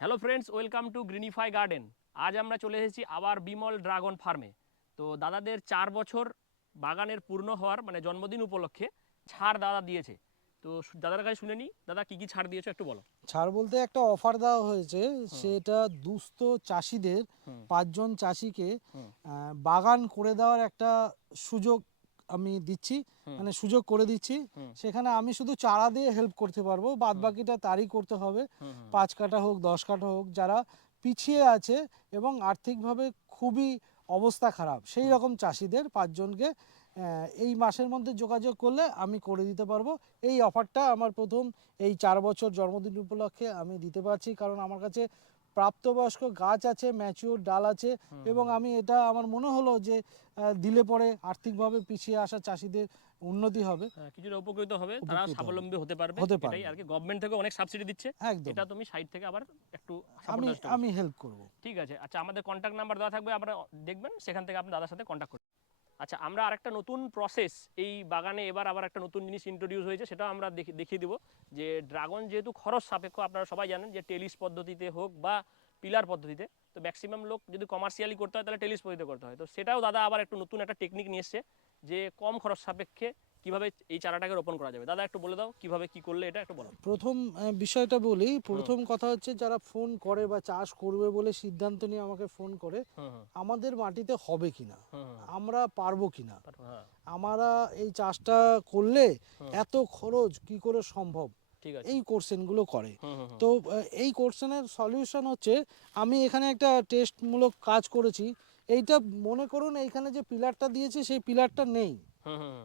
Hello friends welcome to Greenify garden আজ আমরা চলে এসেছি আবার বিমল ড্রাগন ফার্মে। তো দাদাদের চার বছর বাগানের পূর্ণ হওয়ার মানে জন্মদিন উপলক্ষে ছাড় দাদা দিয়েছে। তো দাদার কাছে শুনে নিই দাদা কি কি ছাড় দিয়েছ একটু বলো। ছাড় বলতে একটা অফার দেওয়া হয়েছে সেটা দুস্থ চাষিদের পাঁচজন চাষিকে বাগান করে দেওয়ার একটা সুযোগ আমি দিচ্ছি মানে সুযোগ করে দিচ্ছি। সেখানে আমি শুধু চারা দিয়ে হেল্প করতে পারব বাদ বাকিটা তারই করতে হবে। পাঁচ কাঠা হোক দশ কাঠা হোক যারা পিছিয়ে আছে এবং আর্থিকভাবে খুবই অবস্থা খারাপ সেই রকম চাষিদের পাঁচজনকে এই মাসের মধ্যে যোগাযোগ করলে আমি করে দিতে পারব। এই অফারটা আমার প্রথম এই চার বছর জন্মদিন উপলক্ষে আমি দিতে পারছি কারণ আমার কাছে প্রাপ্তবয়স্ক গাছ আছে ম্যাচিওর ডাল আছে এবং আমি এটা আমার মনে হলো যে দিলে পরে আর্থিকভাবে পিছিয়ে আসা চাষিদের উন্নতি হবে। হ্যাঁ, কিছুটা উপকৃত হবে তারা স্বাবলম্বী হতে পারবে। হতে পারে আর কি গভর্নমেন্ট থেকে অনেক সাবসিডি দিচ্ছে। একদম। এটা তুমি সাইড থেকে আবার একটু আমি আমি হেল্প করব। ঠিক আছে আচ্ছা আমাদের কন্ট্যাক্ট নাম্বার দেওয়া থাকবে আপনারা দেখবেন সেখান থেকে আপনি দাদার সাথে কন্ট্যাক্ট করবেন। আচ্ছা আমরা আরেকটা নতুন প্রসেস এই বাগানে এবার আবার একটা নতুন জিনিস ইন্ট্রোডিউস হয়েছে, সেটাও আমরা দেখি- দেখিয়ে দিব। যে ড্রাগন যেহেতু খরচ সাপেক্ষ, আপনারা সবাই জানেন যে টেলিস পদ্ধতিতে হোক বা পিলার পদ্ধতিতে, তো ম্যাক্সিমাম লোক যদি কমার্শিয়ালি করতে হয়, তাহলে টেলিস পদ্ধতিতে করতে হয়। তো সেটাও দাদা আবার একটু নতুন একটা টেকনিক নিয়ে এসছে, যে কম খরচ সাপেক্ষে কীভাবে এই চারাটাকে রোপণ করা যাবে? দাদা একটু বলে দাও কীভাবে কি করলে এটা একটু বলো। প্রথম বিষয়টা বলি প্রথম কথা হচ্ছে যারা ফোন করে বা চাষ করবে বলে সিদ্ধান্ত নিয়ে আমাকে ফোন করে আমাদের মাটিতে হবে কিনা? আমরা পারব কিনা? হ্যাঁ। আমরা এই চাষটা করলে এত খরচ কি করে সম্ভব? ঠিক আছে। এই কোশ্চেনগুলো করে। তো এই কোশ্চেনের সলিউশন হচ্ছে আমি এখানে একটা টেস্টমূলক কাজ করেছি এইটা মনে করুন এইখানে যে পিলারটা দিয়েছি সেই পিলারটা নেই।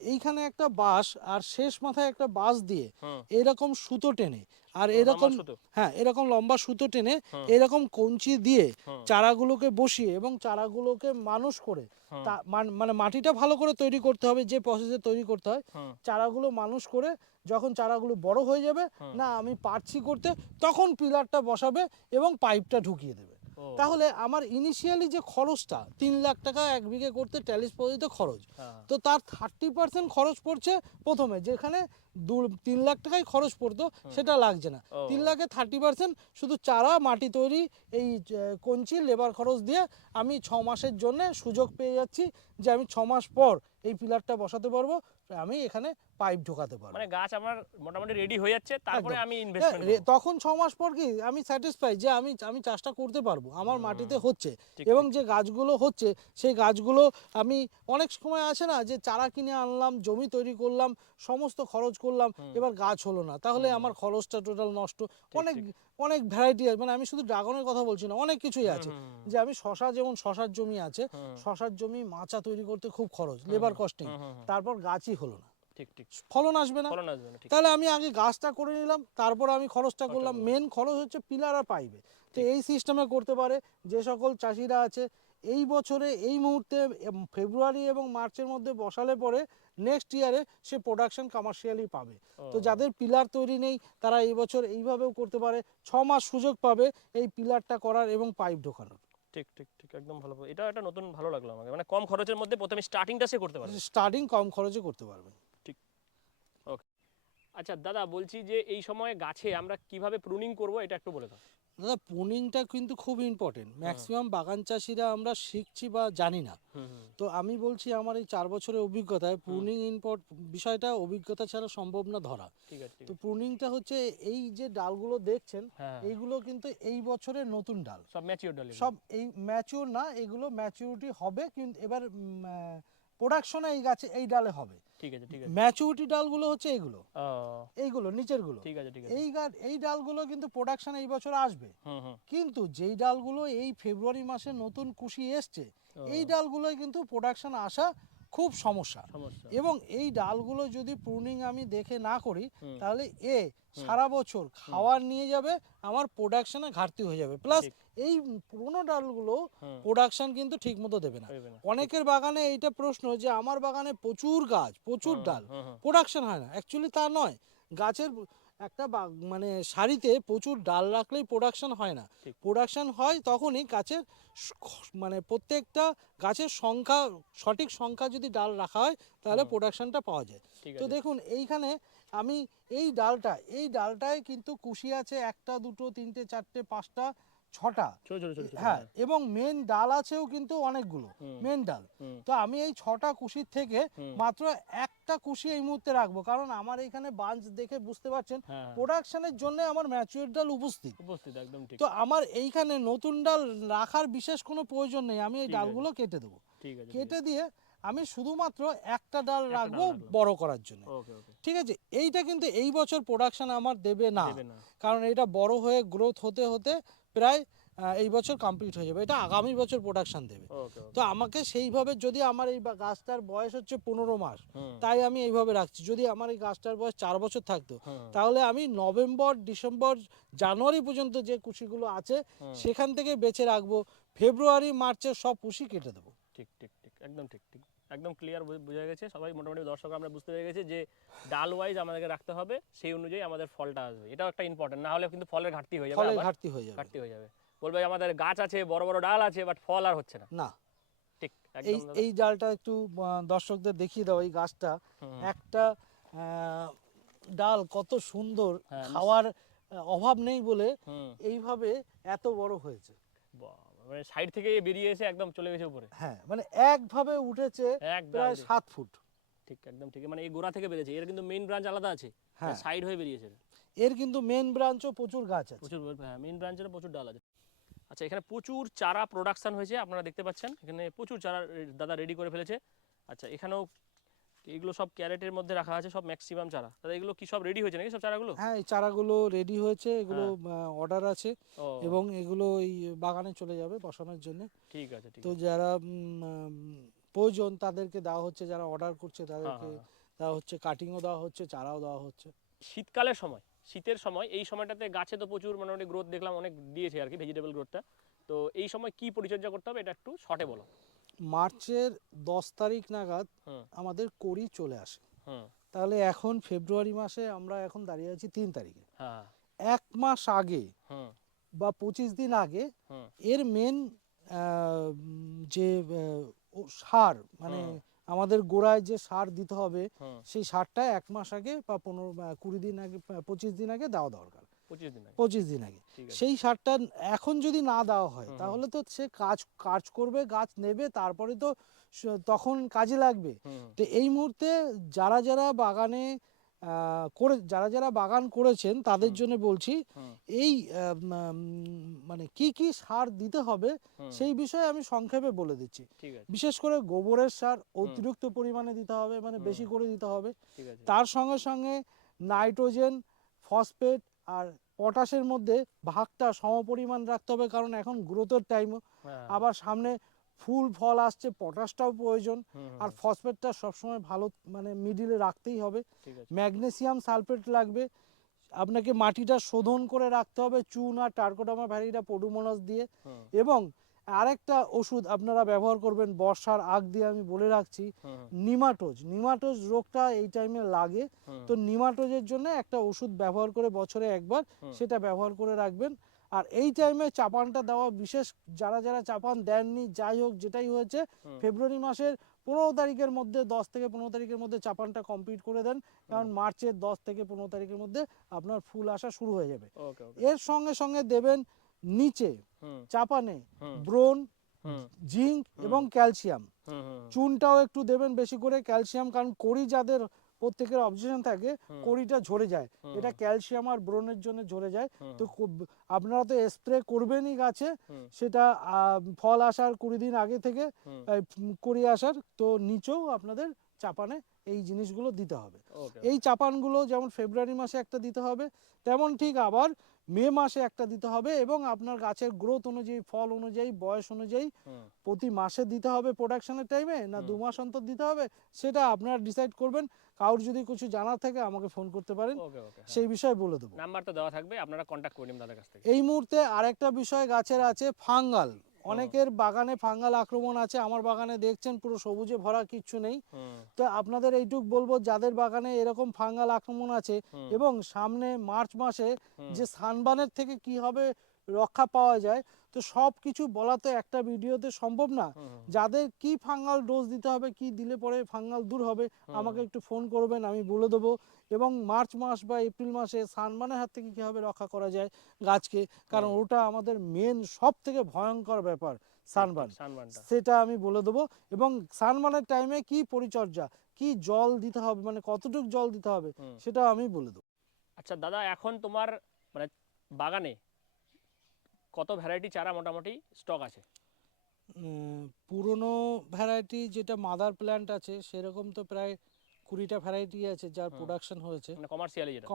এইখানে একটা বাঁশ আর শেষ মাথায় একটা বাঁশ দিয়ে এরকম সুতো টেনে আর এরকম হ্যাঁ এরকম লম্বা সুতো টেনে এরকম কঞ্চি দিয়ে চারাগুলোকে বসিয়ে এবং চারাগুলোকে মানুষ করে মানে মাটিটা ভালো করে তৈরি করতে হবে যে প্রসেসে তৈরি করতে হয় চারাগুলো মানুষ করে যখন চারাগুলো বড় হয়ে যাবে না আমি পারছি করতে তখন পিলারটা বসাবে এবং পাইপটা ঢুকিয়ে দেবে। তাহলে আমার ইনিশিয়ালি যে খরচটা তিন লাখ টাকা এক বিঘে করতে ট্যালিস পদ্ধতিতে খরচ। হ্যাঁ, তো তার থার্টি পার্সেন্ট খরচ পড়ছে প্রথমে যেখানে দু তিন লাখ টাকাই খরচ পড়তো সেটা লাগছে না। তিন লাখে থার্টি পার্সেন্ট শুধু চারা মাটি তৈরি এই কঞ্চি লেবার খরচ দিয়ে আমি ছ মাসের জন্য সুযোগ পেয়ে যাচ্ছি যে আমি ছ মাস পর এই পিলারটা বসাতে পারব আমি এখানে পাইপ ঢোকাতে পারব। মানে গাছ আমার মোটামুটি রেডি হয়ে যাচ্ছে তারপরে আমি হ্যাঁ, ইনভেস্টমেন্ট তখন ছ মাস পর কি আমি স্যাটিসফাই যে আমি আমি চাষটা করতে পারব আমার মাটিতে হচ্ছে। এবং যে গাছগুলো হচ্ছে সেই গাছগুলো আমি অনেক সময় আছে না যে চারা কিনে আনলাম জমি তৈরি করলাম সমস্ত খরচ করলাম এবার গাছ হলো না। তাহলে আমার খরচটা টোটাল নষ্ট। অনেক অনেক ভ্যারাইটি আছে। মানে আমি শুধু ড্রাগনের কথা বলছি না অনেক কিছুই আছে। যে আমি শশা যেমন শশার জমি আছে শশার জমি মাচা তৈরি করতে খুব খরচ লেবার কস্টিং। তারপর গাছই হলো না। ঠিক ঠিক। ফলন আসবে না। ফলন আসবে না তাহলে আমি আগে গাছটা করে নিলাম তারপর আমি খরচটা করলাম। মেন খরচ হচ্ছে পিলার আর পাইবে। তো এই সিস্টেমে করতে পারে যে সকল চাষিরা আছে এই বছরে এই মুহূর্তে ফেব্রুয়ারি এবং মার্চের মধ্যে বসালে পরে নেক্সট ইয়ারে সে প্রোডাকশন কমার্শিয়ালি পাবে। তো যাদের পিলার তৈরি নেই তারা এই বছর এইভাবেও করতে পারে ছ মাস সুযোগ পাবে এই পিলারটা করার এবং পাইপ ঢোকানোর। ঠিক ঠিক ঠিক একদম ভালো এটা একটা নতুন ভালো লাগল আমাকে। মানে কম খরচের মধ্যে প্রথমে স্টার্টিংটা সে করতে পারবে। স্টার্টিং কম খরচে করতে পারবে। ঠিক। ওকে আচ্ছা দাদা বলছি যে এই সময় গাছে আমরা কীভাবে প্রুনিং করব এটা একটু বলে দাও। দাদা পুনিংটা কিন্তু খুব ইম্পর্টেন্ট ম্যাক্সিমাম বাগান চাষিরা আমরা শিখছি বা জানি না। তো আমি বলছি আমার এই চার বছরের অভিজ্ঞতায় প্রুনিং ইম্পোর্ট বিষয়টা অভিজ্ঞতা ছাড়া সম্ভব না ধরা। ঠিক আছে তো আছে। প্রুনিংটা হচ্ছে এই যে ডালগুলো দেখছেন হ্যাঁ। এইগুলো কিন্তু এই বছরের নতুন ডাল। সব ম্যাচিওর ডাল সব এই ম্যাচিওর না এগুলো ম্যাচিউরিটি হবে কিন্তু এবার প্রোডাকশনে এই গাছে এই ডালে হবে। ঠিক আছে ঠিক আছে। ম্যাচিউরিটি ডালগুলো হচ্ছে এইগুলো এইগুলো নিচেরগুলো। ঠিক আছে ঠিক আছে। এই গাছ এই ডালগুলো কিন্তু প্রোডাকশন এই বছর আসবে। কিন্তু যেই ডালগুলো এই ফেব্রুয়ারি মাসে নতুন কুশি এসছে। এই ডালগুলোই কিন্তু প্রোডাকশন আসা খুব সমস্যা। এবং এই ডালগুলো যদি প্রুনিং আমি দেখে না করি তাহলে এ সারা বছর খাওয়ার নিয়ে যাবে আমার প্রোডাকশনে ঘাটতি হয়ে যাবে। প্লাস। এই পুরোনো ডালগুলো প্রোডাকশন কিন্তু ঠিক মতো দেবে না। অনেকের বাগানে এইটা প্রশ্ন যে আমার বাগানে প্রচুর গাছ প্রচুর ডাল। প্রোডাকশন হয় না। অ্যাকচুয়ালি তা নয়। গাছের একটা মানে সারিতে প্রচুর ডাল রাখলেই প্রোডাকশন হয় না। প্রোডাকশন হয় তখনই গাছের মানে প্রত্যেকটা গাছের সংখ্যা সঠিক সংখ্যা যদি ডাল রাখা হয় তাহলে প্রোডাকশনটা পাওয়া যায়। তো দেখুন এইখানে আমি এই ডালটা এই ডালটায় কিন্তু কুশি আছে একটা দুটো তিনটে চারটে পাঁচটা ছটা। হ্যাঁ এবং মেন ডাল আছেও কিন্তু অনেকগুলো মেন ডাল। তো আমি এই ছটা কুশির থেকে মাত্র একটা কুশি এই মুহূর্তে রাখব কারণ আমার এখানে বাঞ্চ দেখে বুঝতে পারছেন হ্যাঁ প্রোডাকশনের জন্য আমার ম্যাচুয়ার ডাল উপস্থিত। উপস্থিত একদম ঠিক। তো আমার এইখানে নতুন ডাল রাখার বিশেষ কোনো প্রয়োজন নেই আমি এই ডালগুলো কেটে দেবো। কেটে দিয়ে আমি শুধুমাত্র একটা ডাল রাখব বড় করার জন্য। ঠিক আছে? এইটা কিন্তু এই বছর প্রোডাকশন আমার দেবে না। কারণ এটা বড় হয়ে গ্রোথ হতে হতে প্রায় এই বছর কমপ্লিট হয়ে যাবে। এটা আগামী বছর প্রোডাকশন দেবে। তো আমাকে সেইভাবে যদি আমার এই গাছটার বয়স হচ্ছে পনেরো মাস তাই আমি এইভাবে রাখছি। যদি আমার এই গাছটার বয়স চার বছর থাকতো তাহলে আমি নভেম্বর ডিসেম্বর জানুয়ারি পর্যন্ত যে কুশিগুলো আছে সেখান থেকে বেছে রাখব। ফেব্রুয়ারি মার্চের সব কুশি কেটে দেবো। ঠিক ঠিক ঠিক। একদম ঠিক ঠিক। একদম ক্লিয়ার বোঝা গেছে। সবাই মোটামুটি দর্শক আমরা বুঝতে পেরে গেছি যে ডাল ওয়াইজ আমাদেরকে রাখতে হবে সেই অনুযায়ী আমাদের ফলটা আসবে। এটাও একটা ইম্পর্টেন্ট না হলে কিন্তু ফলের ঘাটতি হয়ে যাবে ফলের ঘাটতি হয়ে যাবে। ঘাটতি হয়ে যাবে। বলবে আমাদের গাছ আছে বড় বড় ডাল আছে বাট ফল আর হচ্ছে না। না। ঠিক এই এই ডালটা একটু দর্শকদের দেখিয়ে দাও এই গাছটা। একটা আহ, ডাল কত সুন্দর হ্যাঁ, খাওয়ার অভাব নেই বলে এইভাবে এত বড় হয়েছে। বাহ, মানে সাইড থেকে বেরিয়ে এসে একদম চলে গেছে উপরে। হ্যাঁ মানে একভাবে উঠেছে প্রায় সাত ফুট। ঠিক একদম ঠিক। মানে এই গোড়া থেকে বেরিয়েছে। এর কিন্তু মেইন ব্রাঞ্চ আলাদা আছে। হ্যাঁ। সাইড হয়ে বেরিয়েছে। এর কিন্তু মেন ব্রাঞ্চও প্রচুর গাছ আছে। প্রচুর হ্যাঁ মেইন ব্রাঞ্চের প্রচুর ডাল আছে। আচ্ছা এখানে প্রচুর চারা প্রোডাকশন হয়েছে আপনারা দেখতে পাচ্ছেন। এখানে প্রচুর চারা দাদা রেডি করে ফেলেছে। আচ্ছা এখানেও এগুলো সব ক্যারেটের মধ্যে রাখা আছে সব ম্যাক্সিমাম চারা। দাদা এগুলো কি সব রেডি হয়েছে নাকি সব চারাগুলো? হ্যাঁ এই চারাগুলো রেডি হয়েছে এগুলো অর্ডার আছে এবং এগুলো এই বাগানে চলে যাবে বসানোর জন্য। ঠিক আছে ঠিক তো যারা প্রয়োজন তাদেরকে দেওয়া হচ্ছে যারা অর্ডার করছে হ্যাঁ, তাদেরকে হ্যাঁ, দেওয়া হচ্ছে কাটিংও দেওয়া হচ্ছে চারাও দেওয়া হচ্ছে। শীতকালের সময় শীতের সময় এই সময়টাতে গাছে তো প্রচুর মোটামুটি গ্রোথ দেখলাম অনেক দিয়েছে আর কি ভেজিটেবল গ্রোথটা তো এই সময় কি পরিচর্যা করতে হবে এটা একটু শর্টে বলো। মার্চের দশ তারিখ নাগাদ আমাদের করি চলে আসে। তাহলে এখন ফেব্রুয়ারি মাসে আমরা এখন দাঁড়িয়ে আছি তিন তারিখে। হ্যাঁ। এক মাস আগে বা পঁচিশ দিন আগে এর মেন যে সার মানে আমাদের গোড়ায় যে সার দিতে হবে সেই সারটা এক মাস আগে বা পনেরো কুড়ি দিন আগে পঁচিশ দিন আগে দেওয়া দরকার। পঁচিশ দিন আগে। সেই সারটা এখন যদি না দেওয়া হয়। তাহলে তো সে কাজ কাজ করবে গাছ নেবে তারপরে তো তখন কাজে লাগবে। তো এই মুহূর্তে যারা যারা বাগানে করে যারা যারা বাগান করেছেন তাদের জন্য বলছি এই মানে কি কি সার দিতে হবে সেই বিষয়ে আমি সংক্ষেপে বলে দিচ্ছি। বিশেষ করে গোবরের সার অতিরিক্ত পরিমাণে দিতে হবে মানে বেশি করে দিতে হবে। তার সঙ্গে সঙ্গে নাইট্রোজেন ফসফেট আর পটাশের মধ্যে ভাগটা সমপরিমাণ রাখতে হবে কারণ এখন গ্রোথের টাইম হ্যাঁ, আবার সামনে ফুল ফল আসছে পটাশটাও প্রয়োজন। আর ফসফেটটা সবসময় ভালো মানে মিডিলে রাখতেই হবে। ম্যাগনেসিয়াম সালফেট লাগবে। আপনাকে মাটিটা শোধন করে রাখতে হবে চুন আর টার্কোডামা ভ্যারিটা পডুমোনাস দিয়ে এবং আরেকটা ওষুধ আপনারা ব্যবহার করবেন বর্ষার আগ দিয়ে আমি বলে রাখছি নিমাটোজ। নিমাটোজ রোগটা এই টাইমে লাগে। তো নিমাটোজের জন্য একটা ওষুধ ব্যবহার করে বছরে একবার সেটা ব্যবহার করে রাখবেন। আর এই টাইমে চাপানটা দেওয়া বিশেষ যারা যারা চাপান দেননি যাই হোক যেটাই হয়েছে ফেব্রুয়ারি মাসের পনেরো তারিখের মধ্যে দশ থেকে পনেরো তারিখের মধ্যে চাপানটা কমপ্লিট করে দেন। কারণ মার্চের দশ থেকে পনেরো তারিখের মধ্যে আপনার ফুল আসা শুরু হয়ে যাবে। এর সঙ্গে সঙ্গে দেবেন নিচে চাপানে হুম, ব্রোন জিঙ্ক এবং ক্যালসিয়াম। চুনটাও একটু দেবেন বেশি করে ক্যালসিয়াম কারণ কড়ি যাদের প্রত্যেকের অবজেকশন থাকে কড়িটা ঝরে যায়। এটা ক্যালসিয়াম আর ব্রোনের জন্য ঝরে যায়। তো আপনারা তো স্প্রে করবেনই গাছে। সেটা ফল আসার কুড়ি দিন আগে থেকে কড়ি আসার তো নিচেও আপনাদের চাপানে এই জিনিসগুলো দিতে হবে। এই চাপানগুলো যেমন ফেব্রুয়ারি মাসে একটা দিতে হবে তেমন ঠিক আবার মে মাসে একটা দিতে হবে এবং আপনার গাছের গ্রোথ অনুযায়ী ফল অনুযায়ী বয়স অনুযায়ী প্রতি মাসে দিতে হবে প্রোডাকশনের টাইমে না দু মাস অন্তর দিতে হবে? সেটা আপনারা ডিসাইড করবেন। কারোর যদি কিছু জানার থাকে আমাকে ফোন করতে পারেন। হ্যাঁ। সেই বিষয়ে বলে দেবো। নাম্বার তো দেওয়া থাকবে আপনারা কন্ট্যাক্ট করে নিন তাদের কাছ থেকে। এই মুহূর্তে আরেকটা বিষয় গাছের আছে ফাঙ্গাল। অনেকের বাগানে ফাঙ্গাল আক্রমণ আছে আমার বাগানে দেখছেন পুরো সবুজে ভরা কিচ্ছু নেই। তো আপনাদের এইটুক বলব যাদের বাগানে এরকম ফাঙ্গাল আক্রমণ আছে এবং সামনে মার্চ মাসে যে সানবানের থেকে কি হবে রক্ষা পাওয়া যায়। তো সব কিছু বলা তো একটা ভিডিওতে সম্ভব না। যাদের কি ফাঙ্গাল ডোজ দিতে হবে কি দিলে পরে ফাঙ্গাল দূর হবে আমাকে একটু ফোন করবেন আমি বলে দেবো। এবং মার্চ মাস বা এপ্রিল মাসে সানবানের হাত থেকে কীভাবে রক্ষা করা যায় গাছকে? কারণ ওটা আমাদের মেন সব থেকে ভয়ঙ্কর ব্যাপার সানবার্নটা সেটা আমি বলে দেবো। এবং সানবার্নের টাইমে কি পরিচর্যা? কি জল দিতে হবে? মানে কতটুকু জল দিতে হবে? সেটা আমি বলে দেবো। আচ্ছা দাদা এখন তোমার মানে বাগানে কত ভ্যারাইটি চারা মোটামুটি স্টক আছে? পুরনো ভ্যারাইটি যেটা মাদার প্ল্যান্ট আছে সেরকম তো প্রায় কুড়িটা ভ্যারাইটি আছে যার প্রোডাকশন হয়েছে। কমার্শিয়ালি যেটা।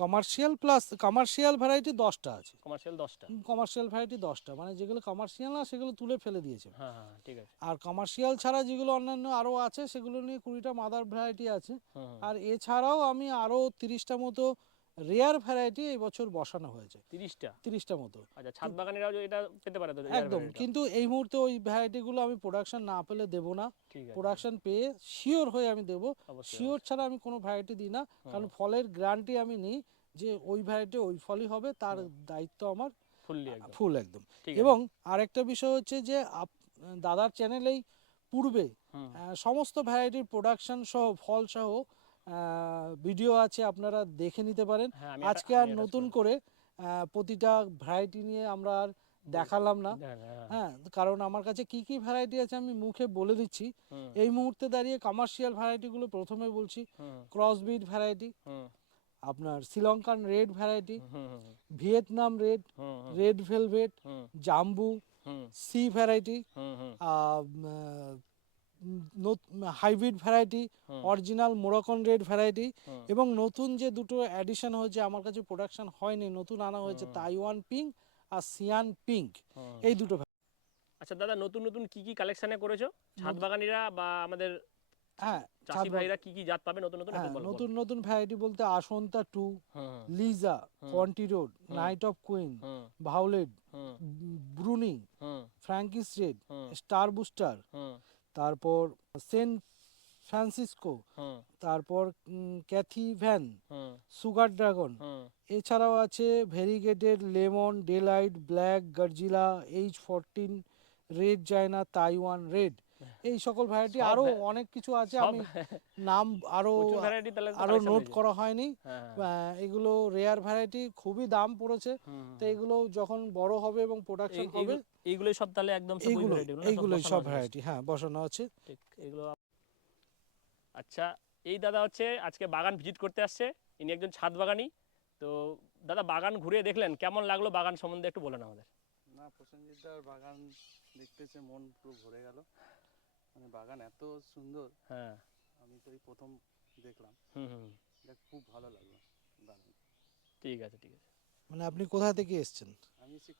কমার্শিয়াল প্লাস কমার্শিয়াল ভ্যারাইটি দশটা আছে। কমার্শিয়াল দশটা। কমার্শিয়াল ভ্যারাইটি দশটা। মানে যেগুলো কমার্শিয়াল না সেগুলো তুলে ফেলে দিয়েছে। হ্যাঁ হ্যাঁ ঠিক আছে। আর কমার্শিয়াল ছাড়া যেগুলো অন্যান্য আরও আছে সেগুলো নিয়ে কুড়িটা মাদার ভ্যারাইটি আছে। আর এছাড়াও আমি আরও তিরিশটা মতো রেয়ার ভ্যারাইটি এই বছর বসানো হয়েছে। তিরিশটা? তিরিশটা মতো। আচ্ছা ছাদ বাগানিরাও এটা পেতে পারে তো একদম কিন্তু এই মুহূর্তে ওই ভ্যারাইটিগুলো আমি প্রোডাকশন না পেলে দেবো না। প্রোডাকশন পেয়ে শিওর হয়ে আমি দেবো। শিওর ছাড়া আমি কোনো ভ্যারাইটি দিই না কারণ ফলের গ্যারান্টি আমি নিই যে ওই ভ্যারাইটি ওই ফলই হবে তার দায়িত্ব আমার। ফুল একদম। এবং আরেকটা বিষয় হচ্ছে যে দাদার চ্যানেলেই পূর্বে সমস্ত ভ্যারাইটির প্রোডাকশন সহ ফল সহ ভিডিও আছে আপনারা দেখে নিতে পারেন। হ্যাঁ, আজকে আর নতুন করে প্রতিটা ভ্যারাইটি নিয়ে আমরা আর দেখালাম না। হ্যাঁ, হ্যাঁ কারণ আমার কাছে কি কি ভ্যারাইটি আছে আমি মুখে বলে দিচ্ছি। এই মুহূর্তে দাঁড়িয়ে কমার্শিয়াল ভ্যারাইটিগুলো প্রথমে বলছি। ক্রসবিট ভ্যারাইটি আপনার Sri Lankan red variety Vietnam red red velvet jumbo C variety hybrid variety original Moroccan red variety এবং নতুন যে দুটো অ্যাডিশন হয়েছে আমার কাছে প্রোডাকশন হয়নি নতুন আনা হয়েছে তাইওয়ান পিঙ্ক আর সিয়ান পিঙ্ক এই দুটো আচ্ছা দাদা নতুন নতুন কি কি কালেকশনে করেছ? ছাদ বাগানিরা বা আমাদের হ্যাঁ চাষি ভাইরা কি কি জাত পাবে নতুন নতুন? হ্যাঁ। নতুন নতুন ভ্যারাইটি বলতে আসন্তা টু লিজা। কন্টি রোড নাইট অফ কুইন হুম, ভাউলেট ব্রুনি ফ্র্যাঙ্কিস রেড স্টার বুস্টার তারপর সেন্ট ফ্রান্সিসকো তারপর ক্যাথি ভ্যান সুগার ড্রাগন। এছাড়াও আছে variegated lemon delight black Godzilla H fourteen red জায়না Taiwan red. এই সকল ভ্যারাইটি আরও অনেক কিছু আছে আমি নাম আরও ভ্যারাইটি তাহলে আরও নোট করা হয়নি। হ্যাঁ, হ্যাঁ, এগুলো রেয়ার ভ্যারাইটি খুবই দাম পড়েছে। তো এগুলো যখন বড় হবে এবং প্রোডাকশন হবে এইগুলো- সব তাহলে একদম সব ওই এইগুলো সব ভ্যারাইটি হ্যাঁ বসানো আছে। ঠিক এগুলো আচ্ছা এই দাদা হচ্ছে আজকে বাগান ভিজিট করতে আসছে। ইনি একজন ছাদ বাগানি। তো দাদা বাগান ঘুরে দেখলেন কেমন লাগল বাগান সম্বন্ধে একটু বলেন আমাদের। না প্রসেনজিৎদার বাগান দেখতেছে মন পুরো ভরে গেল। মানে বাগান এত সুন্দর হ্যাঁ। আমি তো এই প্রথম দেখলাম। হুম হুম এটা খুব ভালো লাগল দারুণ ঠিক আছে ঠিক আছে। মানে আপনি কোথা থেকে এসেছেন? আমি এসেছি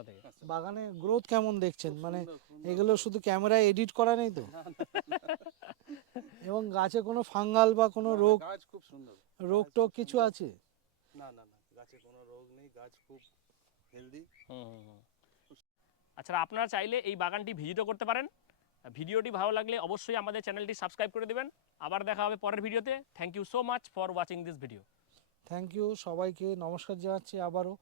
থেকে। থেকে? বাগানে গ্রোথ কেমন দেখছেন? মানে এগুলো শুধু ক্যামেরায় এডিট করা নেই তো? এবং গাছে কোনো ফাঙ্গাল বা কোনো রোগ গাছ খুব সুন্দর। রোগ টোগ কিছু আছে? না না না গাছে কোনো রোগ নেই গাছ খুব হেলদি। আচ্ছা আপনারা চাইলে এই বাগানটি ভিজিটও করতে পারেন। ভিডিওটি ভালো লাগলে অবশ্যই আমাদের চ্যানেলটি সাবস্ক্রাইব করে দেবেন। আবার দেখা হবে পরের ভিডিওতে। Thank you so much for watching this video thank you সবাইকে নমস্কার জানাচ্ছি আবারও।